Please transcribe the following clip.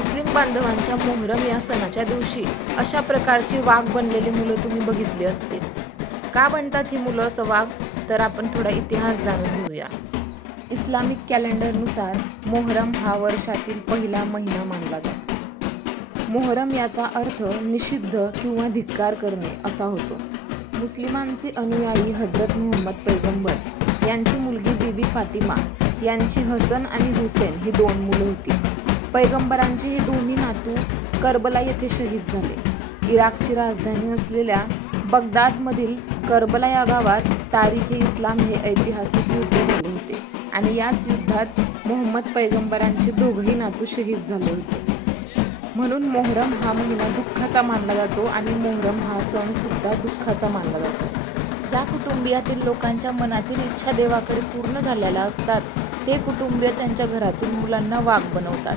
मुस्लिम बांधवांच्या मोहरम या सणाच्या दिवशी अशा प्रकारची वाघ बनलेली मुलं तुम्ही बघितली असतील. का बनतात ही मुलं असं वाघ? तर आपण थोडा इतिहास जाणून घेऊया. इस्लामिक कॅलेंडरनुसार मोहरम हा वर्षातील पहिला महिना मानला जातो. मोहरम याचा अर्थ निषिद्ध किंवा धिक्कार करणे असा होतो. मुस्लिमांचे अनुयायी हजरत मुहम्मद पैगंबर यांची मुलगी बीबी फातिमा यांची हसन आणि हुसेन ही 2 मुलं होती. पैगंबरांचे हे दोन्ही नातू करबला येथे शहीद झाले. इराकची राजधानी असलेल्या बगदादमधील करबला या गावात तारीख-ए-इस्लाम हे ऐतिहासिक युद्ध झाले होते आणि याच युद्धात मुहम्मद पैगंबरांचे दोघंही नातू शहीद झाले होते. म्हणून मोहरम हा महिना दुःखाचा मानला जातो आणि मोहरम हा सण सुद्धा दुःखाचा मानला जातो. ज्या कुटुंबियातील लोकांच्या मनातील इच्छा देवाकडे पूर्ण झालेल्या असतात ते कुटुंबीय त्यांच्या घरातील मुलांना वाघ बनवतात.